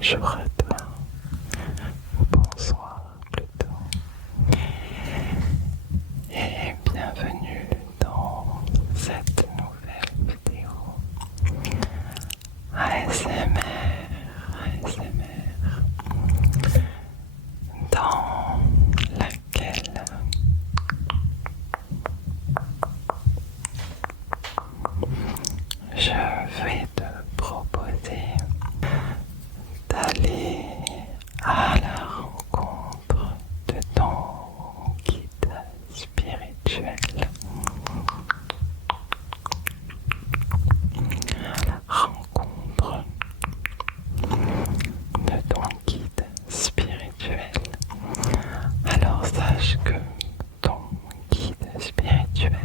Bonjour à toi, bonsoir plutôt, et bienvenue dans cette nouvelle vidéo ASMR, dans laquelle je vais te proposer d'aller à la rencontre de ton guide spirituel, à la rencontre de ton guide spirituel. Alors sache que ton guide spirituel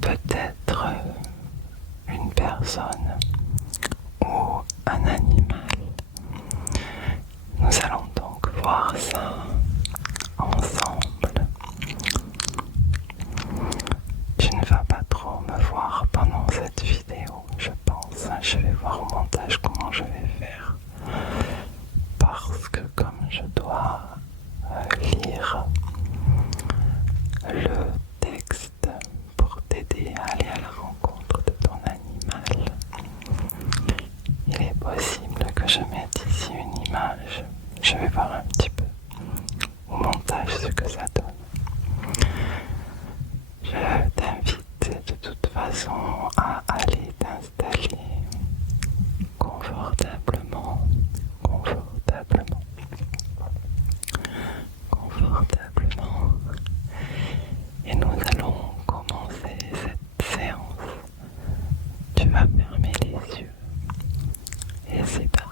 peut être une personne ou un animal. Nous allons donc voir ça ensemble. Tu ne vas pas trop me voir pendant cette vidéo, je pense. Je vais voir au montage comment je vais faire. Parce que comme je dois lire le texte pour t'aider à aller à la rencontre de ton animal, il est possible que je mette ici une image. Je vais voir un petit peu au montage ce que ça donne. Je t'invite de toute façon à aller t'installer confortablement, et nous allons commencer cette séance. Tu vas fermer les yeux et c'est parti.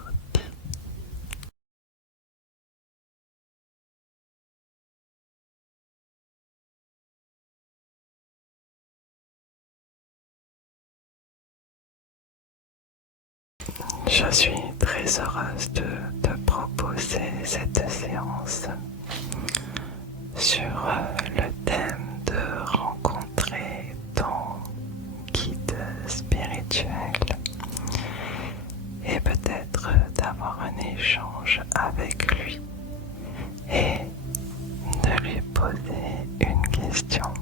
Je suis très heureuse de te proposer cette séance sur le thème de rencontrer ton guide spirituel et peut-être d'avoir un échange avec lui et de lui poser une question.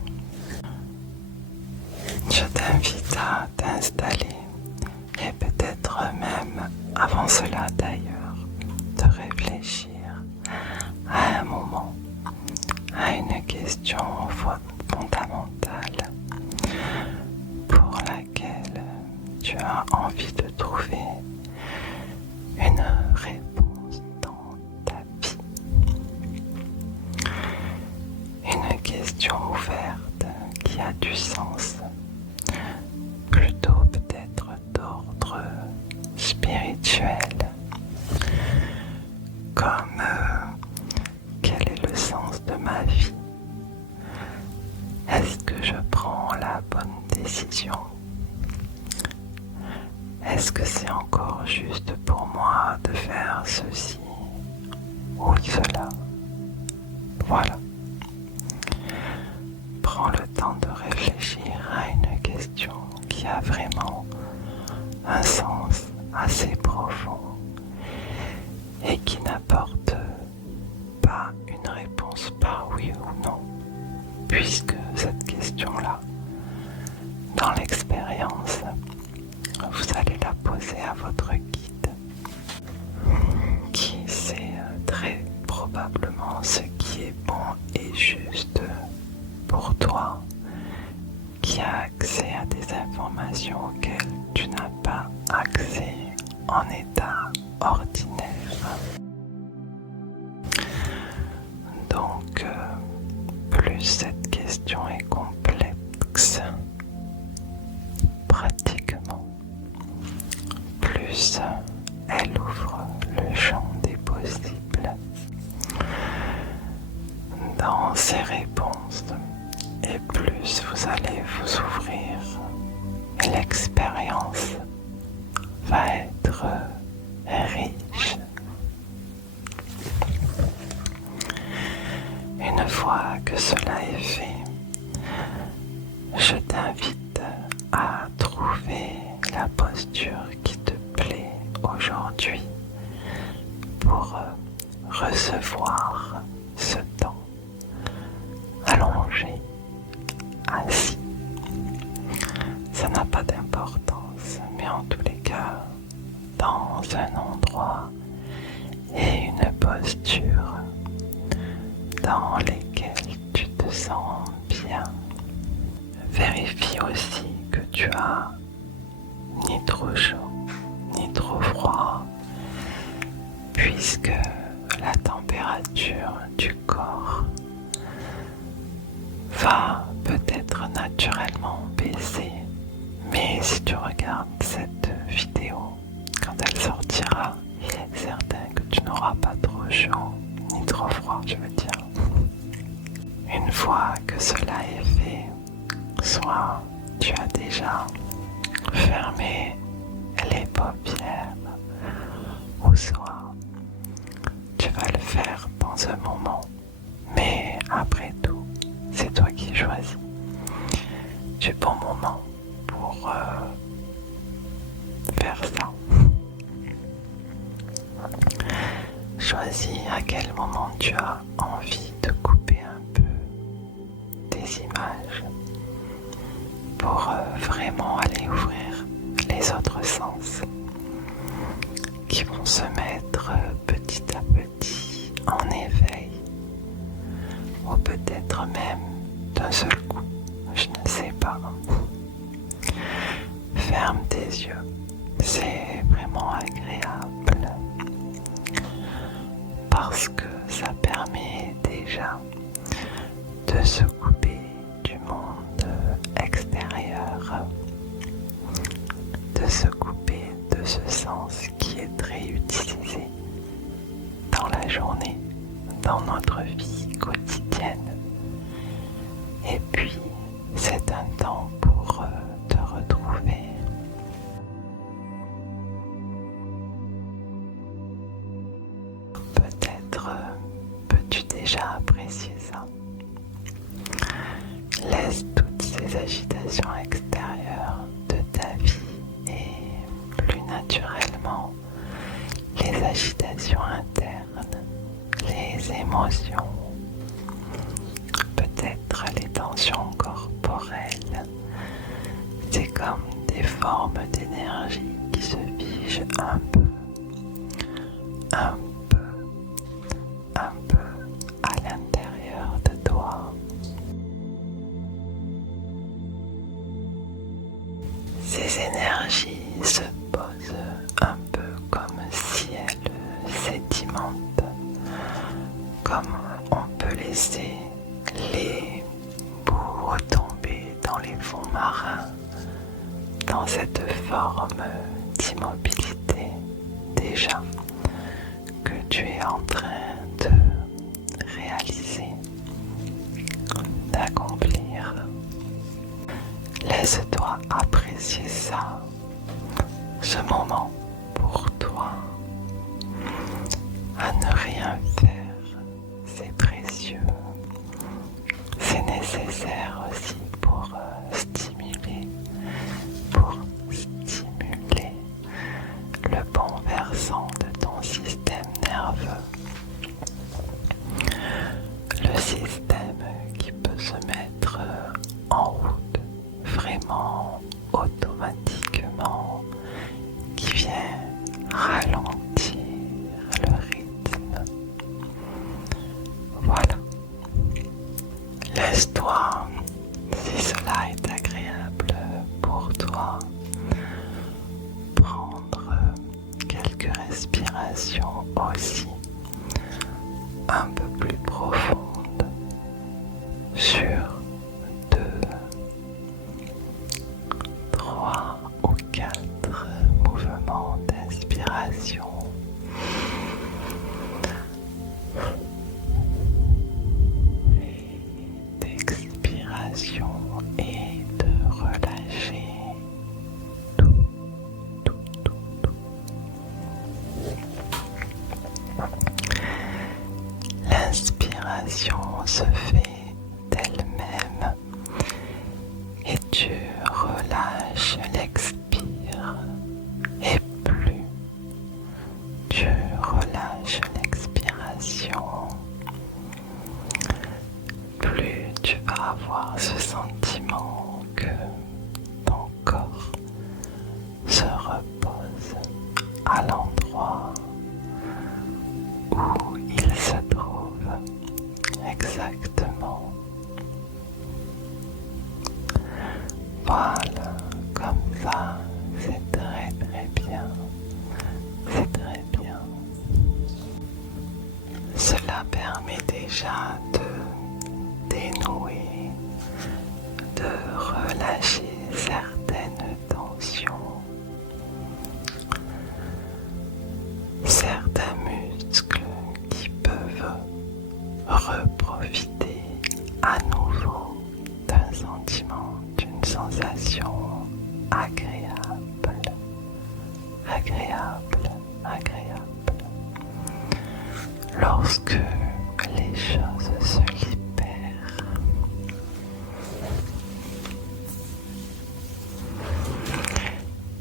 Je t'invite à t'installer et peut-être même, avant cela d'ailleurs, de réfléchir à un moment, à une question fondamentale pour laquelle tu as envie de trouver une réponse dans ta vie. Une question ouverte qui a du sens, plutôt peut-être d'ordre spirituel, comme quel est le sens de ma vie? Est-ce que je prends la bonne décision? Est-ce que c'est encore juste pour moi de faire ceci ou cela? Voilà. Prends le temps de réfléchir à une question qui a vraiment un sens assez profond et qui n'apporte pas une réponse par oui ou non, puisque cette question-là, dans l'expérience, vous allez la poser à votre guide, qui sait très probablement ce qui est bon et juste pour toi, qui a accès à des informations auxquelles tu n'as pas accès en état ordinaire. Donc, plus cette question est complexe, pratiquement, plus elle ouvre le champ des possibles dans ses réponses, et plus vous allez vous ouvrir, et l'expérience va être riche. Une fois que cela est fait, je t'invite à trouver la posture qui te plaît au aujourd'hui pour recevoir ce temps allongé, assis. Ça n'a pas d'importance, mais en tous les cas, dans un endroit et une posture dans lesquelles tu te sens bien. Vérifie aussi que tu as ni trop chaud, ni trop froid, puisque la température du corps va peut-être naturellement baisser. Mais si tu regardes cette vidéo, quand elle sortira, il est certain que tu n'auras pas trop chaud, ni trop froid, je veux dire. Une fois que cela est fait, soit tu as déjà fermé les paupières, ou soit tu vas le faire dans un moment. Mais après tout, c'est toi qui choisis du bon moment pour faire ça. Choisis à quel moment tu as envie de couper un peu tes images pour vraiment aller ouvrir les autres sens qui vont se mettre petit à petit en éveil, ou peut-être même d'un seul coup, je ne sais pas. Ferme tes yeux, c'est vraiment agréable parce que ça permet déjà de se couper du monde extérieur, de se couper de ce sens qui est très utilisé dans la journée, dans notre vie quotidienne. Et puis, c'est un temps pour te retrouver. Peut-être peux-tu déjà apprécier ça. Laisse toutes ces agitations extérieures de ta vie et plus naturellement les agitations internes, les émotions, peut-être les tensions corporelles. C'est comme des formes d'énergie qui se figent un peu à l'intérieur de toi. Ces énergies se posent un peu comme si elles sédimentent, comme on peut laisser les boues retomber dans les fonds marins, dans cette forme d'immobilité déjà que tu es en train de réaliser, d'accomplir. Laisse-toi apprécier ça, ce moment pour toi. À ne rien faire, c'est précieux. C'est nécessaire aussi pour stimuler le bon versant de ton système nerveux. Le système qui peut se mettre en route vraiment automatiquement, qui vient ralentir le rythme. Voilà. Laisse-toi, si cela est agréable pour toi, prendre quelques respirations aussi un peu plus profondes sur 2, 3 ou 4 mouvements d'inspiration. D'expiration et de relâcher tout. L'inspiration se fait d'elle-même et tu relâches l'expire, et plus à l'endroit où il se trouve exactement. Voilà, comme ça, c'est très très bien, c'est très bien. Cela permet déjà de dénouer, de relâcher certaines tensions, certains muscles qui peuvent reprofiter à nouveau d'un sentiment, d'une sensation agréable, agréable, agréable. Lorsque les choses se libèrent,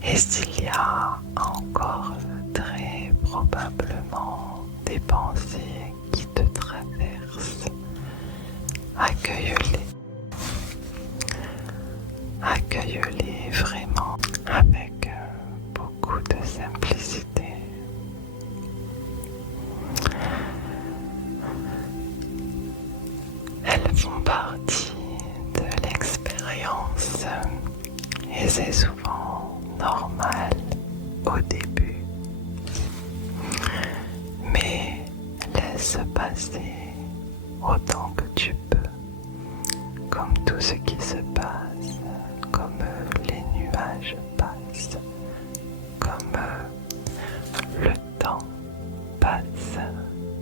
et s'il y a encore très probablement des pensées qui te traversent, accueille-les. Accueille-les vraiment avec beaucoup de simplicité. Elles font partie de l'expérience et c'est souvent normal au début. Mais laisse passer autant que tu peux, comme tout ce qui se passe, comme les nuages passent, comme le temps passe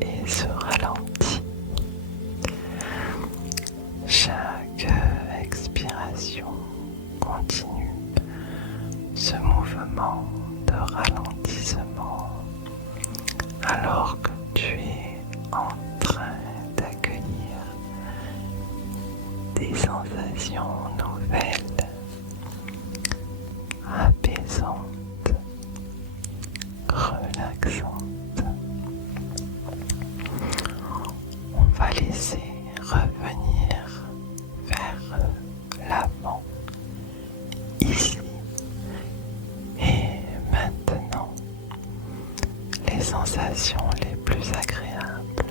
et se ralentit. Chaque expiration continue ce mouvement de ralentissement alors que tu es en train d'accueillir des sensations nouvelles, apaisantes, relaxantes. On va laisser revenir vers l'avant, ici et maintenant, les sensations les plus agréables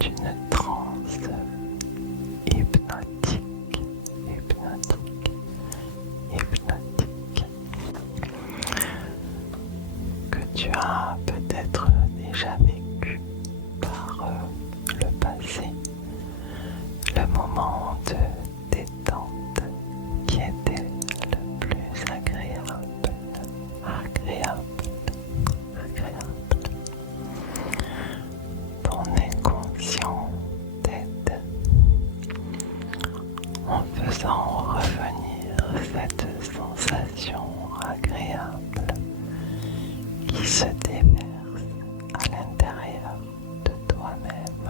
d'une transe hypnotique, hypnotique, hypnotique, que tu as peut-être déjà vécu par le passé, le moment de détente qui était le plus agréable, agréable, agréable. Ton inconscient t'aide en faisant revenir cette sensation agréable qui se déverse à l'intérieur de toi-même,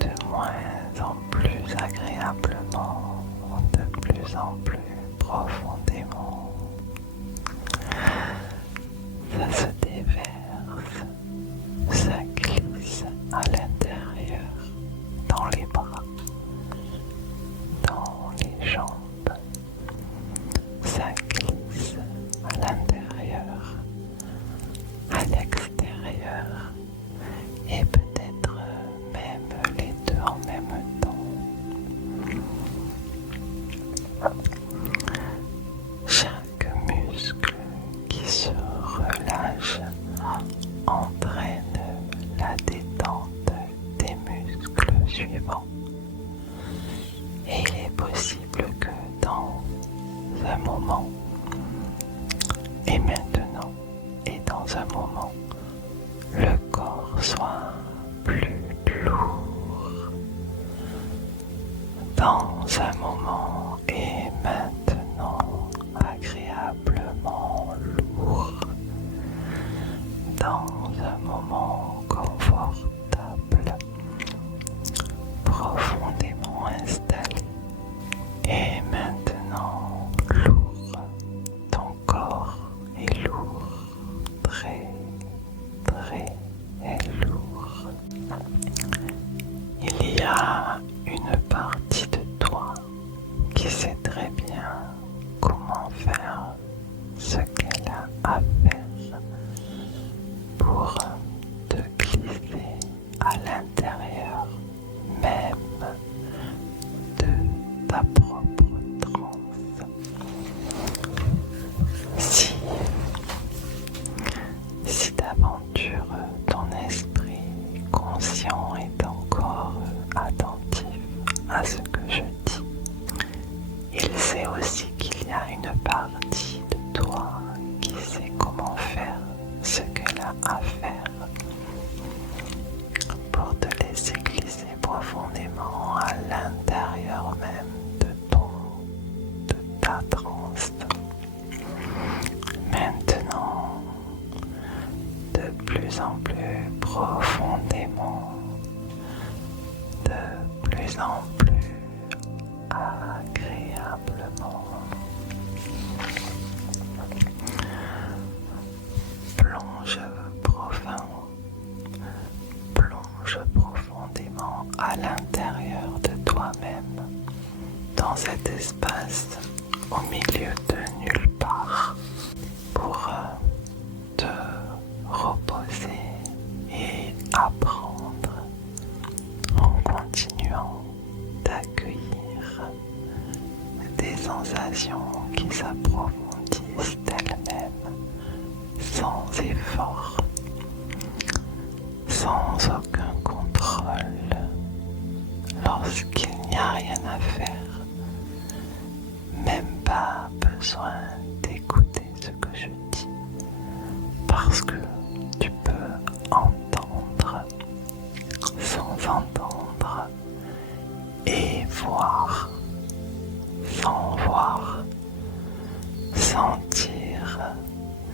de moins en plus agréablement, de plus en plus profondément. Ça se déverse, ça glisse à l'intérieur, dans les bras, dans les jambes, ça glisse à l'intérieur, à l'extérieur, et peut-être même les deux en même temps. Chaque muscle qui se relâche entraîne la détente des muscles suivants. Et il est possible que dans un moment, et maintenant, et dans un moment, le corps soit plus lourd. Dans un moment et maintenant, agréablement lourd. Dans un moment confortable, profondément installé. Et maintenant, lourd. Ton corps est lourd, très, très lourd. Il y a une partie de toi qui sait très bien comment faire ce qu'elle a a à faire pour te glisser à l'intérieur même de ta propre transe. Si d'aventure ton esprit conscient est encore attentif à ce que je dis, il sait aussi qu'il y a une partie de toi qui sait comment faire ce qu'elle a à faire pour te laisser glisser profondément à l'intérieur même de ta transe. Maintenant, de plus en plus profondément, de plus en plus agréablement. Plonge profondément à l'intérieur de toi-même, dans cet espace au milieu de nulle part, pour te reposer et apprendre en continuant d'accueillir des sensations qui s'approfondissent d'elles-mêmes sans effort, sans aucun contrôle, lorsqu'il n'y a rien à faire, même pas besoin d'écouter ce que je dis, parce que tu peux entendre sans entendre et voir sans voir, sentir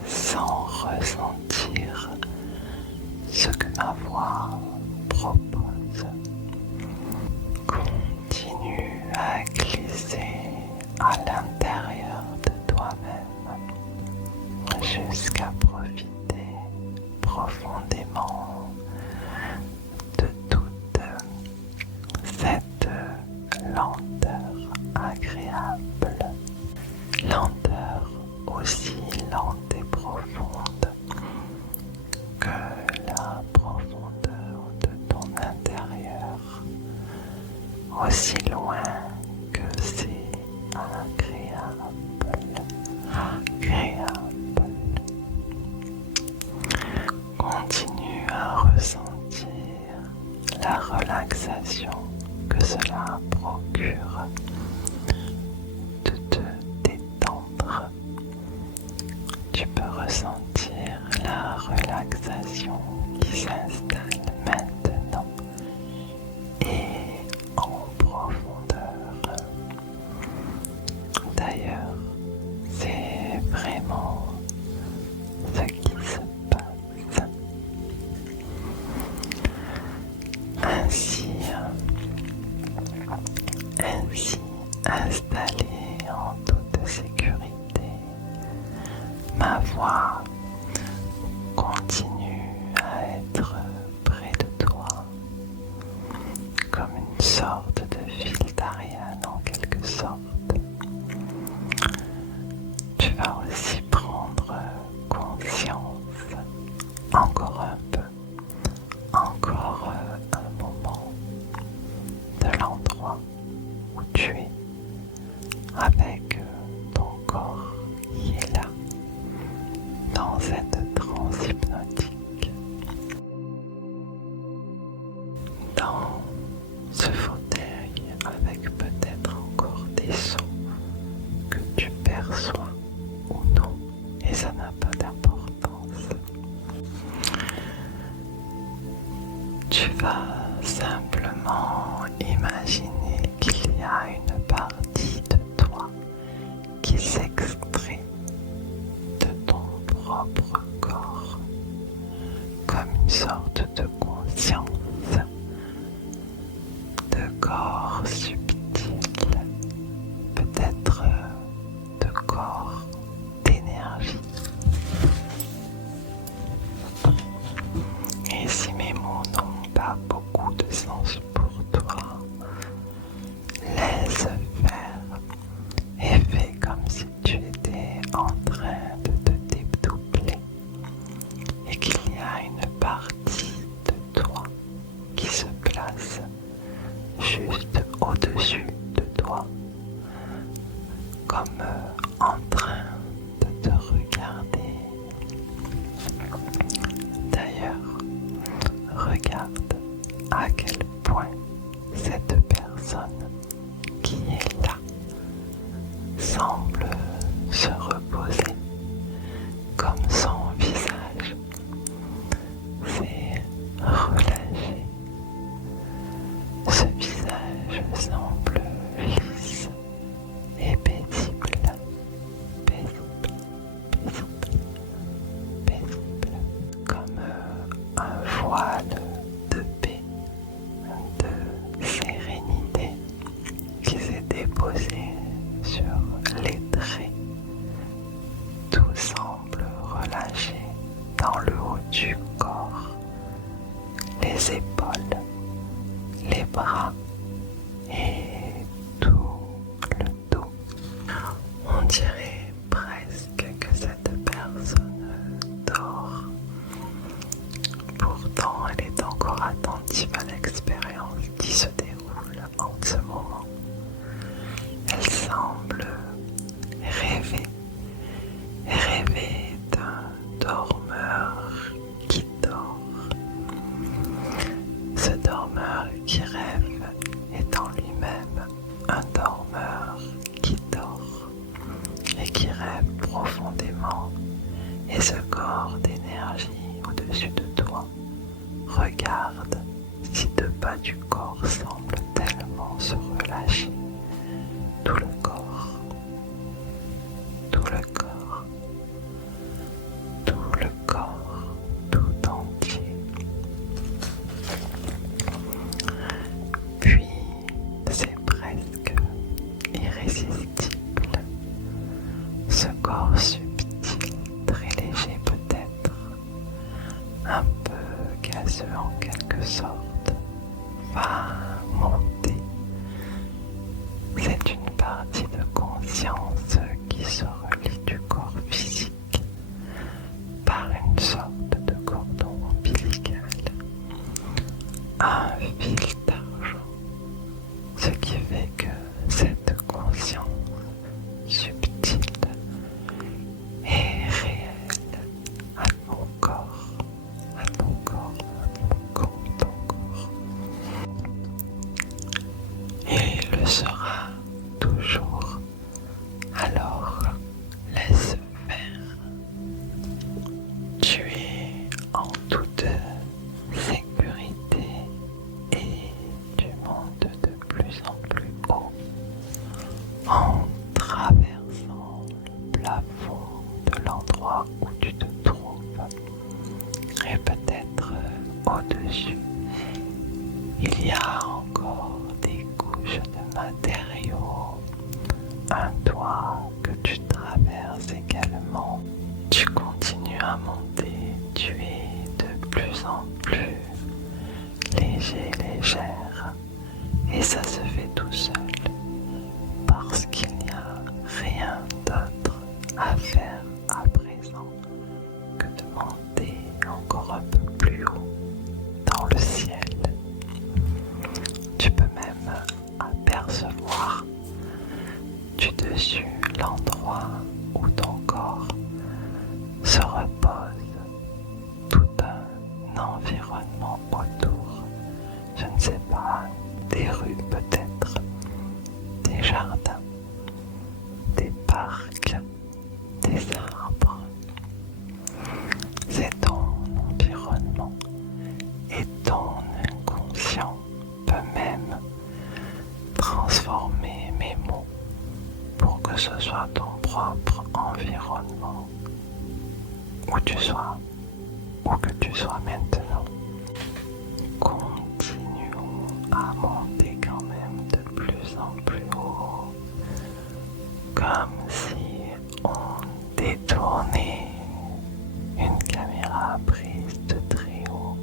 sans ressentir ce que ma voix propose. Continue à glisser à l'intérieur de toi-même jusqu'à profiter profondément de toute cette lenteur agréable, lenteur aussi lente et profonde que la profondeur de ton intérieur, aussi loin que c'est agréable. Continue à ressentir la relaxation que cela procure de te détendre. Tu peux ressentir la relaxation qui s'installe maintenant et en profondeur. D'ailleurs, c'est vraiment ce qui se passe. Ainsi installé en toute sécurité, ma voix continue à être près de toi, comme une sorte de fil d'Ariane en quelque sorte. Tu vas aussi prendre conscience encore un peu, encore un moment de l'endroit où tu es avec ton corps qui est là, dans cette transe hypnotique, dans ce fauteuil avec peut-être encore des sons que tu perçois ou non, et ça n'a pas d'importance. Tu vas simplement imaginer qu'il y a une partie de toi qui s'extrait de ton propre corps, comme une sorte de conscience, de corps subtil, peut-être de corps d'énergie. Et si mes mots n'ont pas beaucoup de sens pour toi, laisse faire et fais comme si tu étais en train de te déployer au-dessus de toi, comme en train de te regarder. D'ailleurs, regarde à quel point cette personne qui est là semble se reposer, comme son visage s'est relâché. Ce visage semble lisse et paisible, paisible, paisible, paisible, comme un voile de paix, de sérénité qui s'est déposé sur les traits. Tout semble relâché dans le haut du corps, les épaules, les bras et tout le dos. On dirait presque que cette personne dort. Pourtant, elle est encore attentive à l'expérience qui se déroule en ce moment. Elle semble rêver d'un dormeur qui dort. Ce dormeur qui rêve est en lui-même un dormeur qui dort et qui rêve profondément. Et ce corps d'énergie au-dessus de toi, regarde si deux bas du corps semblent tellement se relâcher. Tout le corps, tout le corps, tout le corps, tout entier. Puis c'est presque irrésistible. Ce corps subtil, très léger peut-être, un peu gazeux en quelque sorte, va monter. C'est une partie de conscience qui se relie du corps physique par une sorte de cordon ombilical, un fil d'argent, ce qui fait que cette conscience subtile est réelle à ton corps, à ton corps, à ton corps, ton corps. Et le sera toujours. Alors, laisse faire. Tu es en toute sécurité et tu montes de plus en plus haut en traversant le plafond de l'endroit où tu te trouves. Et peut-être au-dessus, il y a encore des couches de matériaux, un toit que tu traverses également. Tu continues à monter, tu es de plus en plus léger, légère, et ça se fait tout seul, parce qu'il n'y a rien d'autre à faire à présent que de monter encore un peu plus haut dans le ciel. Tu peux même apercevoir du dessus l'endroit où ton corps se repose, tout un environnement autour. Je ne sais pas, des rues peut-être, des jardins, des parcs, des arbres. C'est ton environnement et ton inconscient peut même transformer mes mots pour que ce soit ton propre environnement où tu sois, où que tu sois maintenant. Continuons à monter quand même de plus en plus haut, comme si on détournait une caméra prise de très haut,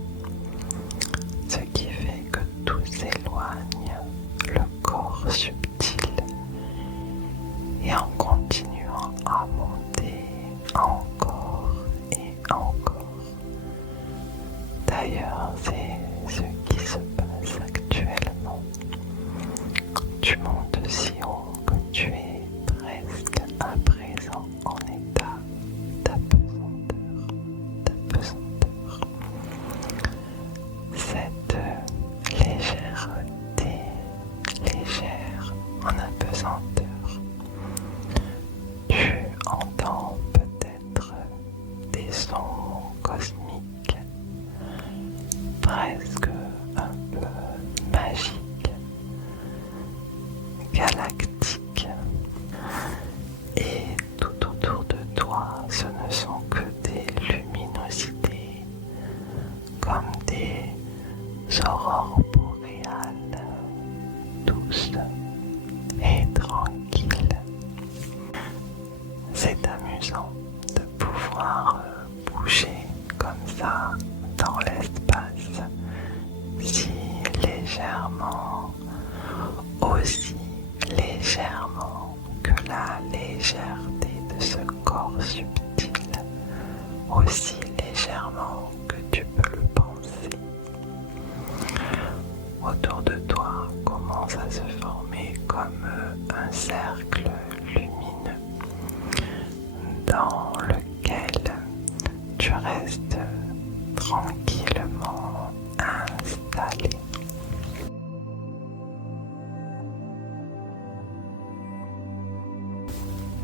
ce qui fait que tout s'éloigne, le corps subtil, et en continuant à monter encore et encore. D'ailleurs, c'est ce qui se passe actuellement. des sons cosmiques, presque un peu magiques, galactiques. Et tout autour de toi, ce ne sont que des luminosités, comme des aurores boréales, douces et tranquilles. C'est amusant de pouvoir bouger comme ça dans l'espace, si légèrement, aussi légèrement que la légèreté de ce corps subtil, aussi légèrement que tu peux le penser. Autour de toi commence à se former comme un cercle lumineux dans lequel tu restes tranquillement installé.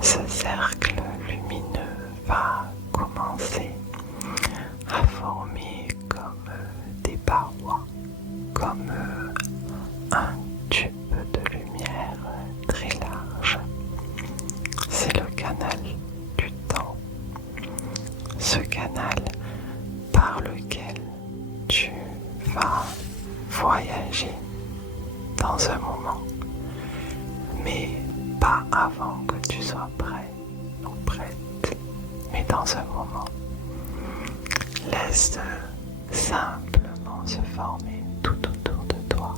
Ce cercle lumineux va commencer à former comme des parois, comme un tube de lumière très large. C'est le canal du temps, ce canal par lequel tu vas voyager dans un moment, mais pas avant que tu sois prêt ou prête, mais dans un moment. Laisse simplement se former tout autour de toi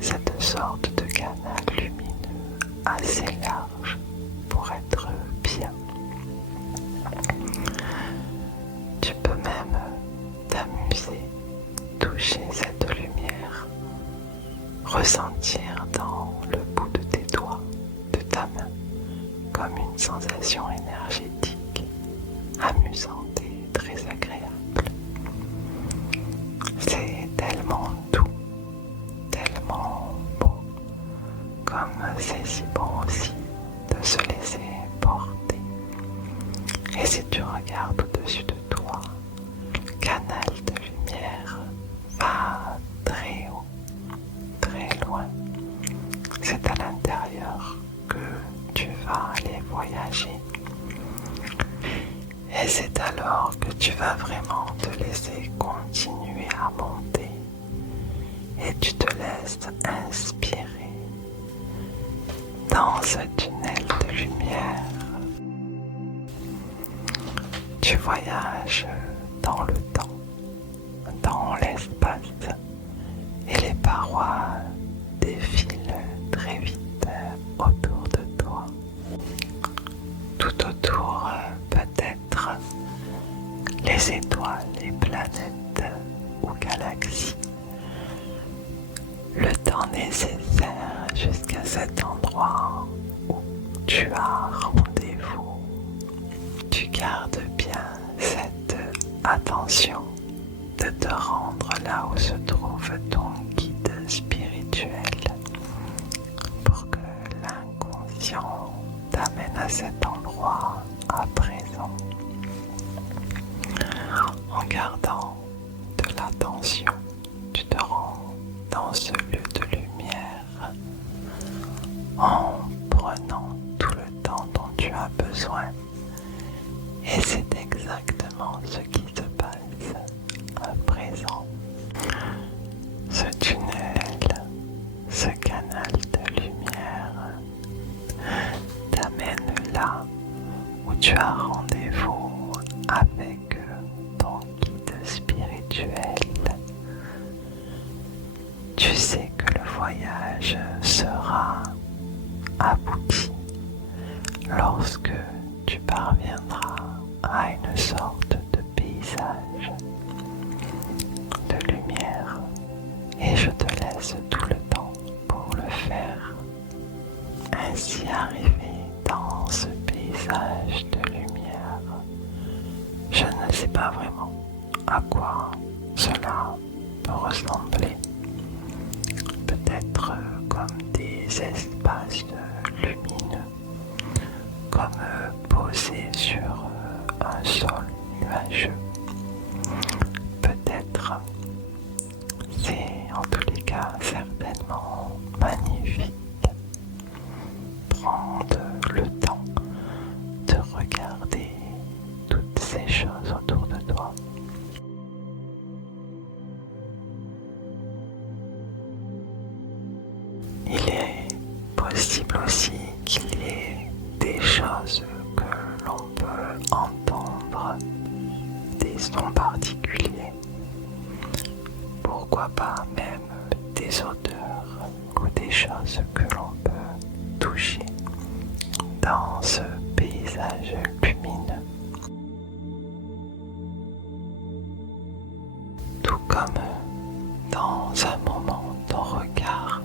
cette sorte de canal lumineux assez large pour être bien. Tu peux même t'amuser, toucher cette lumière, ressentir dans le bout de tes doigts, de ta main, comme une sensation énergétique, amusante et très agréable. C'est tellement doux, tellement beau, comme c'est si bon aussi de se laisser porter. Et si tu regardes au-dessus de toi, le canal de lumière va très haut, très loin. C'est à l'intérieur que tu vas aller voyager. Et c'est alors que tu vas vraiment te laisser continuer à monter. Et tu te laisses inspirer dans ce tunnel de lumière. Tu voyages dans le temps, dans l'espace, et les parois défilent très vite autour de toi. Tout autour, peut-être les étoiles, les planètes ou galaxies. Le temps nécessaire jusqu'à cet endroit où tu as rendez-vous. Tu gardes bien cette attention de te rendre là où se trouve ton guide spirituel pour que l'inconscient t'amène à cet endroit à présent. En gardant de l'attention, tu te rends dans ce lieu de lumière en prenant tout le temps dont tu as besoin. Et c'est exactement ce qui se passe à présent. Ce tunnel, ce canal de lumière t'amène là où tu as rendez-vous avec ton guide spirituel. Tu sais que le voyage sera abouti lorsque tu parviendras à une sorte de paysage de lumière, et je te laisse tout le temps pour le faire. Ainsi arrivé dans ce paysage de lumière, je ne sais pas vraiment à quoi cela peut ressembler. Peut-être comme des espaces lumineux, comme posés sur un sol nuageux. Peut-être, c'est en tous les cas certainement magnifique. Prendre le temps de regarder toutes ces choses autour de toi. Il est possible aussi qu'il y ait des choses que l'on peut entendre, des sons particuliers, pourquoi pas même des odeurs ou des choses que l'on peut toucher dans ce paysage lumineux. Tout comme dans un moment ton regard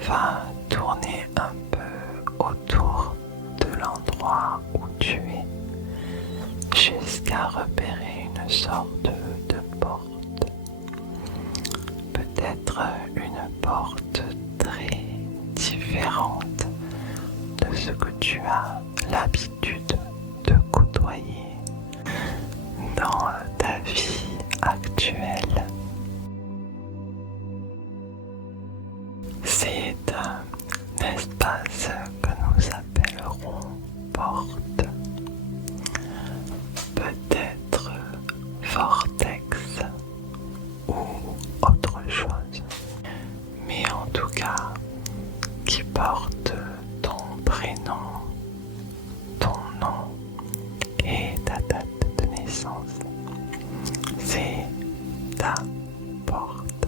va tourner un peu autour de l'endroit où tu es jusqu'à repérer une sorte de porte. Peut-être une porte très différente de ce que tu as l'habitude de côtoyer dans ta vie actuelle. C'est un espace que nous appellerons porte, peut-être vortex ou autre chose, mais en tout cas qui porte ton prénom, ton nom et ta date de naissance. C'est ta porte,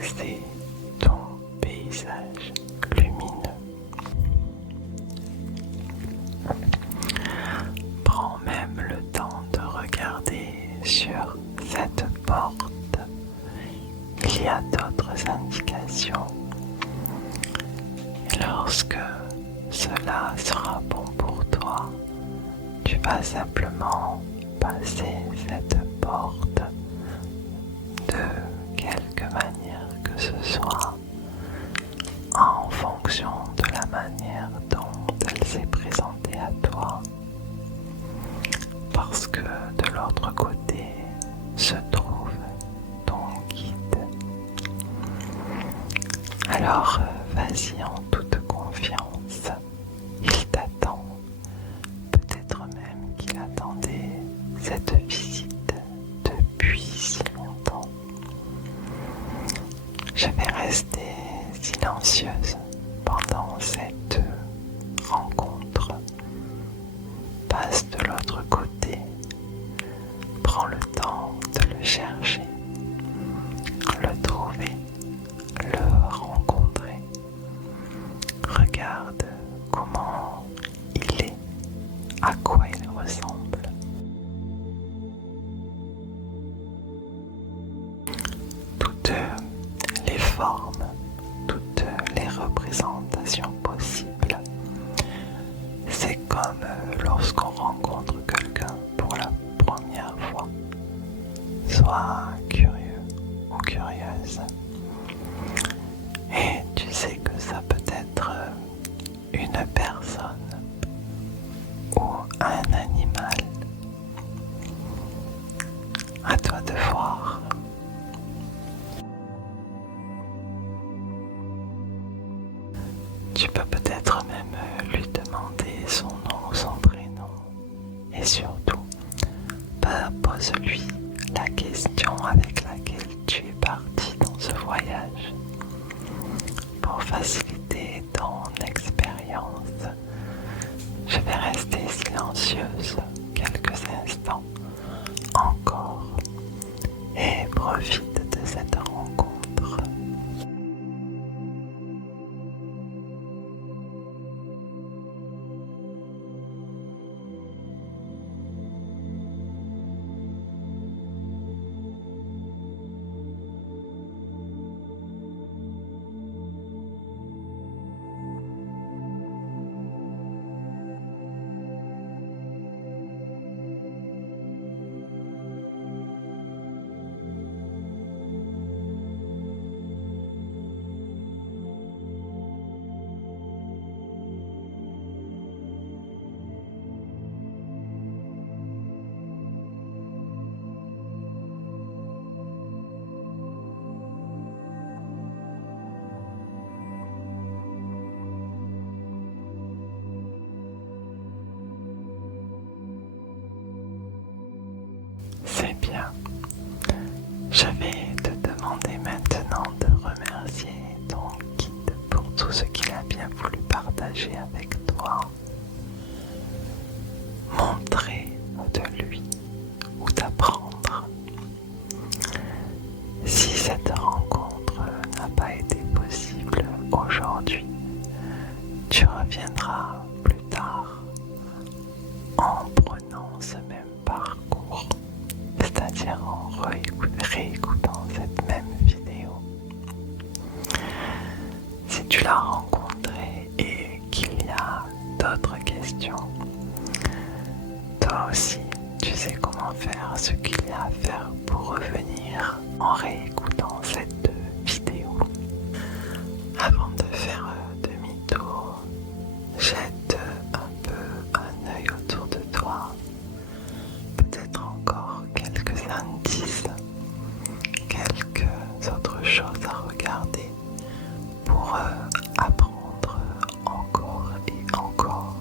c'est ton paysage lumineux. Prends même le temps de regarder sur cette porte. Il y a d'autres indications. Et lorsque cela sera bon pour toi, tu vas simplement passer cette porte de quelque manière que ce soit, en fonction de la manière dont elle s'est présentée à toi, parce que de l'autre côté se trouve ton guide. Alors vas-y en toute confiance, il t'attend, peut-être même qu'il attendait cette visite depuis si longtemps. Je vais rester silencieuse pendant cette rencontre. Passe de l'autre côté, prends le temps de le chercher, le trouver, le rencontrer. Regarde comment il est, à quoi il ressemble. Toutes les formes, toutes les représentations possibles. C'est comme lorsqu'on rencontre quelqu'un pour la première fois. Sois curieux ou curieuse. Et tu sais que ça peut être une personne ou un animal. À toi de voir. Tu peux peut-être même lui demander son nom ou son prénom. Et surtout, pose-lui la question avec laquelle tu es parti dans ce voyage. Pour faciliter ton expérience, je vais rester silencieuse quelques instants encore et profite de cette rencontre. Je vais te demander maintenant de remercier ton guide pour tout ce qu'il a bien voulu partager avec toi, montrer de lui ou t'apprendre. Si cette rencontre n'a pas été possible aujourd'hui, tu reviendras plus tard en prenant ce même parcours, c'est-à-dire en réécoutant cette même vidéo. Si tu l'as rencontré et qu'il y a d'autres questions, toi aussi tu sais comment faire ce qu'il y a à faire pour revenir en réécoutant cette vidéo. Avant de faire demi-tour, jette un peu un œil autour de toi, peut-être encore quelques indices, quelques autres choses à regarder pour apprendre encore et encore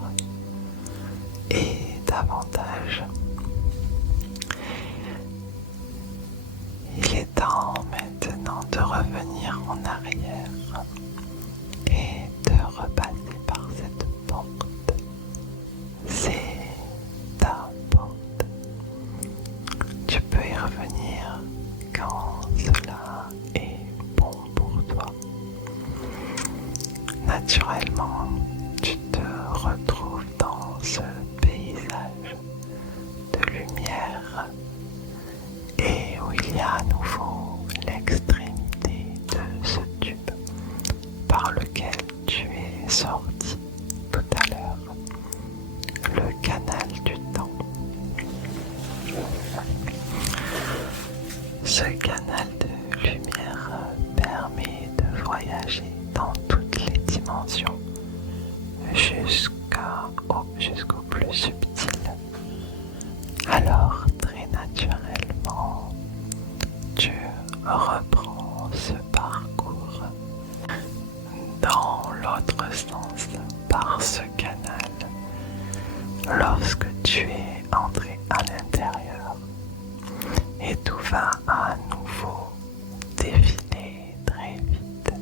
et davantage. Il est temps maintenant de revenir en arrière et de repasser par cette porte. C'est ta porte. Tu peux y revenir quand cela est bon pour toi. Naturellement, tu te retrouves dans ce paysage de lumière et où il y a à nouveau l'extrémité de ce tube par lequel tu es sorti tout à l'heure, le canal du temps. Ce canal de lumière permet de voyager dans toutes les dimensions jusqu'au plus subtil. Alors très naturellement, tu reprends ce parcours dans l'autre sens par ce canal lorsque tu es entré à l'intérieur et tout va à nouveau défiler très vite.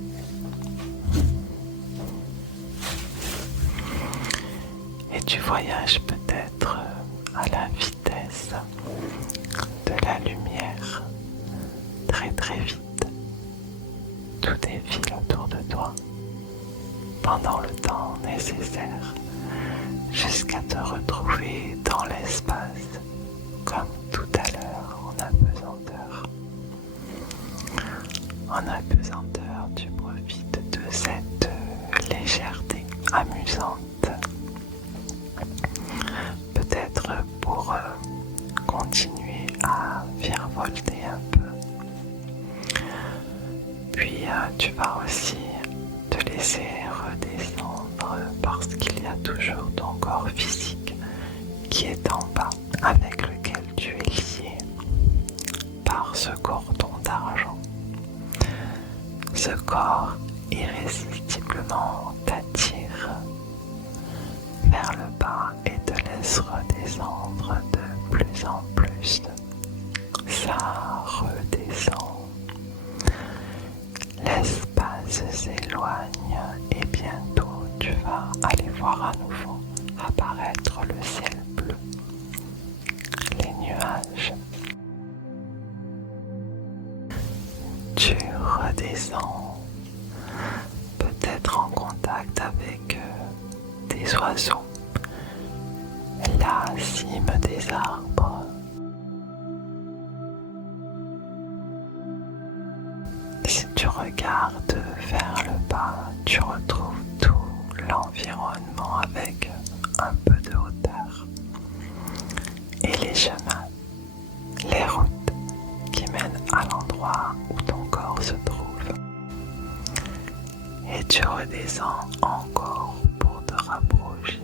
Et tu voyages peut-être à la vitesse de la lumière très très vite. Tout défile autour de toi pendant le temps nécessaire jusqu'à te retrouver dans l'espace comme tout à l'heure en apesanteur. En apesanteur, tu profites de cette légèreté amusante. Peut-être pour continuer à virevolter un peu. Puis tu vas aussi te laisser redescendre parce qu'il y a toujours ton corps physique qui est en bas avec lequel tu es lié par ce cordon d'argent. Ce corps irrésistiblement t'attire vers le bas et te laisse redescendre de plus en plus. Ça redescend. L'espace s'éloigne et bientôt tu vas aller voir à nouveau apparaître le ciel bleu, les nuages. Tu redescends, peut-être en contact avec des oiseaux, la cime des arbres. Si tu regardes vers le bas, tu retrouves tout l'environnement avec un peu de hauteur. Et les chemins, les routes qui mènent à l'endroit où ton corps se trouve. Et tu redescends encore pour te rapprocher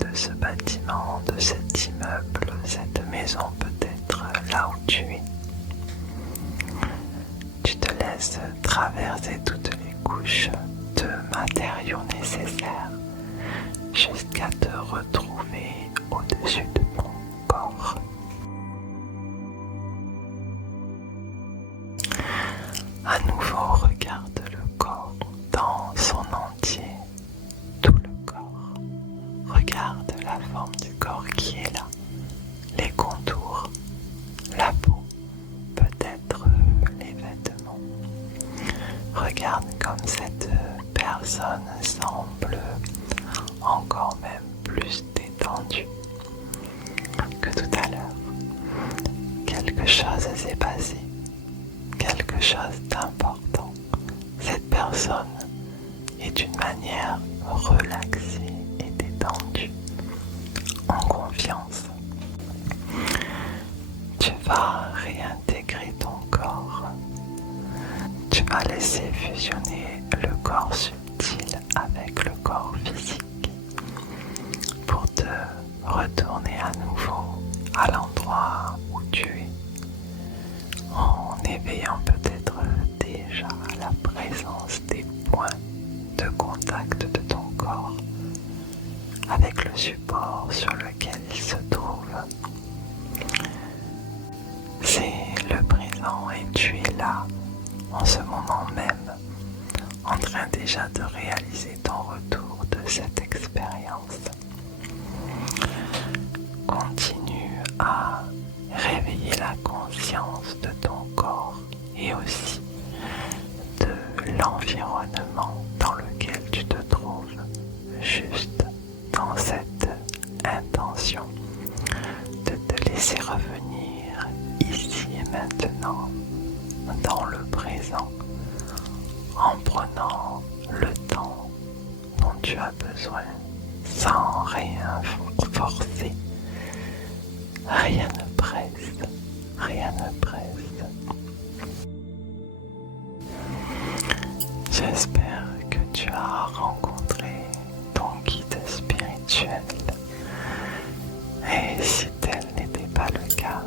de ce bâtiment, de cet immeuble, cette maison peut-être là où tu es. Tu te laisses traverser toutes les couches de matériaux nécessaires jusqu'à te retrouver au-dessus de ton corps. chose s'est passé, quelque chose d'important. Cette personne est d'une manière relaxée et détendue, en confiance. Tu vas réintégrer ton corps. Tu vas laisser fusionner le corps subtil avec le corps physique pour te retourner à nouveau à l'endroit où tu es, en éveillant peut-être déjà la présence des points de contact de ton corps avec le support sur lequel il se trouve. C'est le présent et tu es là, en ce moment même, en train déjà de réaliser ton retour de cette expérience. Continue à réveiller la conscience de ton corps et aussi de l'environnement dans lequel tu te trouves, juste dans cette intention de te laisser revenir ici et maintenant, dans le présent, en prenant le temps dont tu as besoin, sans rien forcer. Rien ne presse, rien ne presse. J'espère que tu as rencontré ton guide spirituel. Et si tel n'était pas le cas,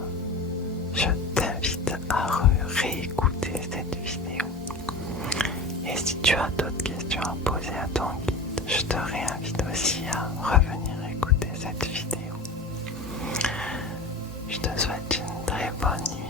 je t'invite à réécouter cette vidéo. Et si tu as d'autres questions à poser à ton guide, je te réinvite aussi à revenir écouter cette vidéo. Je te souhaite une très bonne nuit.